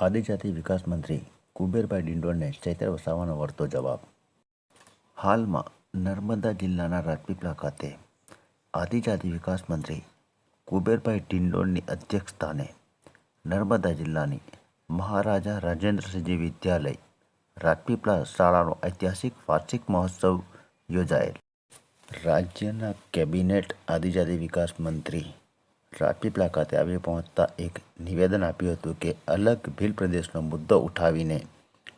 આદિજાતિ વિકાસ મંત્રી કુબેરભાઈ ડિંડોરને ચૈત્ર વસાવાનો વળતો જવાબ. હાલમાં નર્મદા જિલ્લાના રાજપીપળા ખાતે આદિજાતિ વિકાસ મંત્રી કુબેરભાઈ ડિંડોરની અધ્યક્ષસ્થાને નર્મદા જિલ્લાની મહારાજા રાજેન્દ્રસિંહજી વિદ્યાલય રાજપીપળા શાળાનો ઐતિહાસિક વાર્ષિક મહોત્સવ યોજાયેલ. રાજ્યના કેબિનેટ આદિજાતિ વિકાસ મંત્રી રાજપીપળા પ્લાકાતે આવી પહોંચતા એક નિવેદન આપ્યું હતું કે અલગ ભીલ પ્રદેશનો મુદ્દો ઉઠાવીને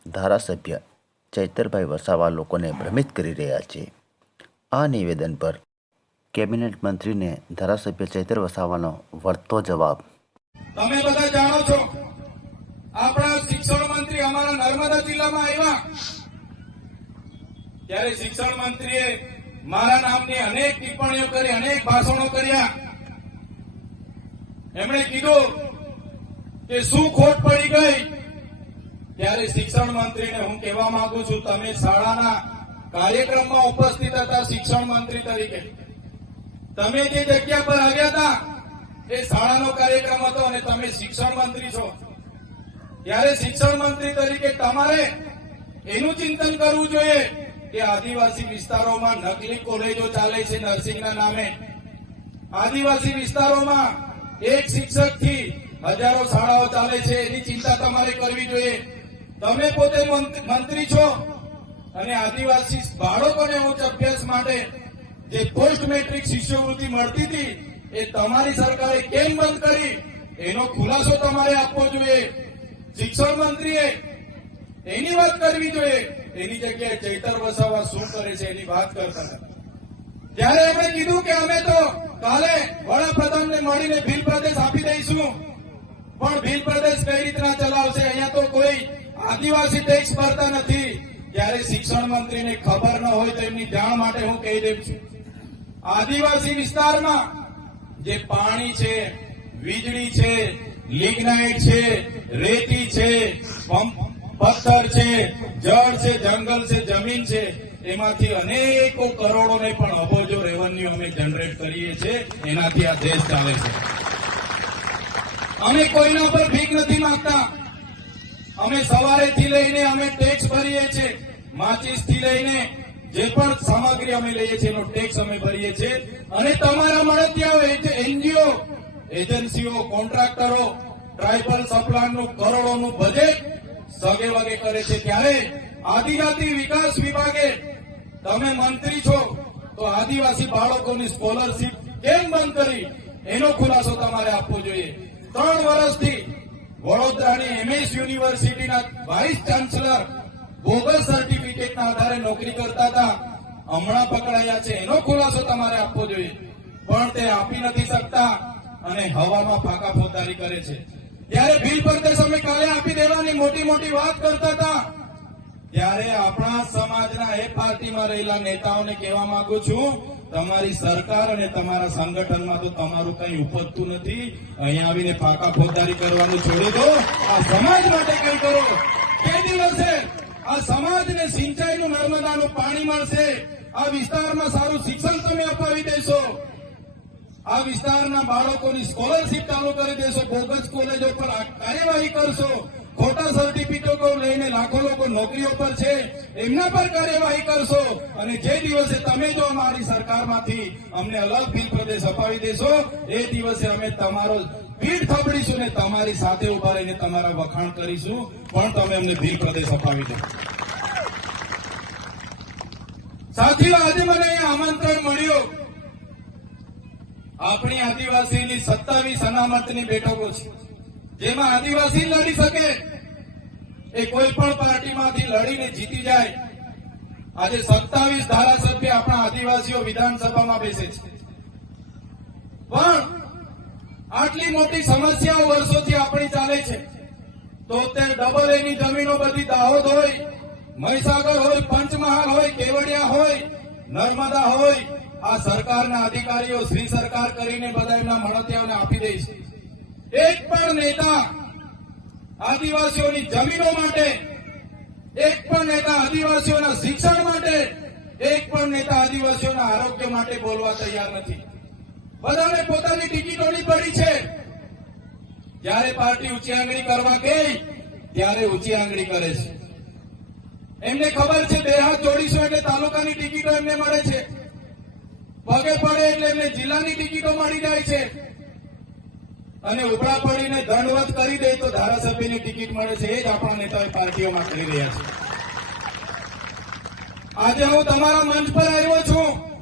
ધારાસભ્ય ચૈતરભાઈ વસાવા લોકોને ભ્રમિત કરી રહ્યા છે. આ નિવેદન પર કેબિનેટ મંત્રીને ધારાસભ્ય ચૈતર વસાવાનો વળતો જવાબ. તમે બધા જાણો છો, આપણા શિક્ષણ મંત્રી અમારા નર્મદા જિલ્લામાં આવ્યા. ત્યારે શિક્ષણ મંત્રીએ મારા નામની અનેક ટિપ્પણીઓ કરી, અનેક ભાષણો કર્યા. એમણે કીધું કે શું ખોટ પડી ગઈ? ત્યારે શિક્ષણ મંત્રીને હું કહેવા માંગુ છું, તમે શાળાના કાર્યક્રમમાં ઉપસ્થિત હતા શિક્ષણ મંત્રી તરીકે. તમે જે જગ્યા પર આવ્યા હતા, એ શાળાનો કાર્યક્રમ હતો અને તમે શિક્ષણ મંત્રી છો. ત્યારે શિક્ષણ મંત્રી તરીકે તમારે એનું ચિંતન કરવું જોઈએ કે આદિવાસી વિસ્તારોમાં નકલી કોલેજો ચાલે છે નર્સિંગના નામે. આદિવાસી વિસ્તારોમાં એક શિક્ષકથી હજારો શાળાઓ ચાલે છે, એની ચિંતા તમારે કરવી જોઈએ. તમે પોતે મંત્રી છો અને આદિવાસી બાળકોને ઉચ્ચ અભ્યાસ માટે જે પોસ્ટ મેટ્રિક શિષ્યવૃત્તિ મળતી હતી, એ તમારી સરકારે કેમ બંધ કરી? એનો ખુલાસો તમારે આપવો જોઈએ. શિક્ષણ મંત્રીએ એની વાત કરવી જોઈએ. એની જગ્યાએ ચૈતર વસાવા શું કરે છે એની વાત કરતા ત્યારે એમણે કીધું કે અમે તો કાલે વડાપ્રધાનને મળીને ભીલ પ્રદેશ આપી દઈશું. પણ ભીલ પ્રદેશ કઈ રીતના ચલાવશે અહીંયા તો કોઈ આદિવાસી ટેક્સ ભરતા નથી. ત્યારે શિક્ષણ મંત્રીને ખબર ન હોય તો એમની જાણ માટે હું કહી દઉં છું. આદિવાસી વિસ્તારમાં જે પાણી છે, વીજળી છે, લિગ્નાઇટ છે, રેતી છે પથ્થર છે, જળ છે, જંગલ છે, જમીન છે, એમાંથી અનેકો કરોડો ને પણ અબોજો રેવન્યુ અમે જનરેટ કરીએ છીએ. એનાથી આ દેશ ચાલે છે. અમે કોઈના પર ભીખ નથી માંગતા. અમે સવારેથી લઈને અમે ટેક્સ ભરીએ છીએ. માચીસથી લઈને જે પણ સામગ્રી અમે લઈએ છીએ, એનો ટેક્સ અમે ભરીએ છીએ. અને તમારા મળતિયાઓ એનજીઓ, એજન્સીઓ, કોન્ટ્રાક્ટરો ટ્રાઇબલ સપ્લાયનું કરોડોનું બજેટ સગે વગે કરે છે ત્યારે આદિજાતિ વિકાસ વિભાગે તમે મંત્રી છો, તો આદિવાસી બાળકોની સ્કોલરશીપ કેમ બંધ કરી? એનો ખુલાસો તમારે આપવો જોઈએ. ત્રણ વર્ષથી વડોદરાની એમએસ યુનિવર્સિટીના વાઇસ ચાન્સલર બોગસ સર્ટિફિકેટના આધારે નોકરી કરતા હતા. હમણાં પકડાયા છે. એનો ખુલાસો તમારે આપવો જોઈએ. પણ તે આપી નથી શકતા અને હવામાં ફાંકા ફોતારી કરે છે. ત્યારે ભીલ પ્રદેશ સમય કાલે આપી દેવાની મોટી મોટી વાત કરતા હતા. ત્યારે આપણા સમાજના એ પાર્ટીમાં રહેલા નેતાઓને કહેવા માંગુ છું, તમારી સરકાર અને તમારા સંગઠનમાં તો તમારું કંઈ ઉપજતું નથી. અહીંયા આવીને પાકા ફોજદારી કરવાનું છોડી દો. આ સમાજ માટે કંઈ કરો. કે દિવસે આ સમાજને સિંચાઈનું નર્મદાનું પાણી મળશે. આ વિસ્તારમાં સારું શિક્ષણ તમે અપાવી દેશો. આ વિસ્તારના બાળકોની સ્કોલરશીપ ચાલુ કરી દેશો. બોગસ કોલેજો પર કાર્યવાહી કરશો. ખોટા સર્ટિફિકેટો લઈને લાખો લોકો નોકરીઓ પર છે. એમના પર કાર્યવાહી કરશો. અને જે દિવસે તમે જો અમારી સરકારમાંથી અમને અલગ ભીલ પ્રદેશ અપાવી દેશો, એ દિવસે અમે તમારો પીઠ થપડીશું ને તમારી સાથે ઊભા રહીને તમારા વખાણ કરીશું. પણ તમે અમને ભીલ પ્રદેશ અપાવી દો. સાથીઓ, આજે મને આમંત્રણ મળ્યું. આપણી આદિવાસીની સત્તાવીસ અનામતની બેઠકો છે. જેમાં આદિવાસી લડી શકે, એ કોઈ પણ પાર્ટીમાંથી લડીને જીતી જાય, આજે સત્તાવીસ ધારાસભ્ય આપણા આદિવાસીઓ વિધાનસભામાં બેસે છે. પણ આટલી મોટી સમસ્યાઓ વર્ષોથી આપણી ચાલે છે. તો તે ડબલ એની જમીનો બધી દાહોદ હોય, મહીસાગર હોય, પંચમહાલ હોય, કેવડિયા હોય, નર્મદા હોય આ સરકારના અધિકારીઓ શ્રી સરકાર કરીને બધા એમના મળતિયાઓને આપી દે છે. એક પણ નેતા આદિવાસીઓની જમીનો માટે, એક પણ નેતા આદિવાસીઓના શિક્ષણ માટે, એક પણ નેતા આદિવાસીઓના આરોગ્ય માટે બોલવા તૈયાર નથી. બધાને પોતાની ટિકિટોની પડી છે. જ્યારે પાર્ટી ઊંચી આંગળી કરવા ગઈ, ત્યારે ઊંચી આંગળી કરે છે. એમને ખબર છે, બે હાથ જોડીશું એટલે તાલુકાની ટિકિટો એમને મળે છે. પગે પડે એટલે એમને જિલ્લાની ટિકિટો મળી જાય છે. અને ઉભરા પડીને દંડવત કરી દે તો ધારાસભ્યની ટિકિટ મળે છે. એ જ આપણા નેતાઓ પાર્ટીઓમાં કરી રહ્યા છે. આજે હું તમારા મંચ પર આવ્યો છું.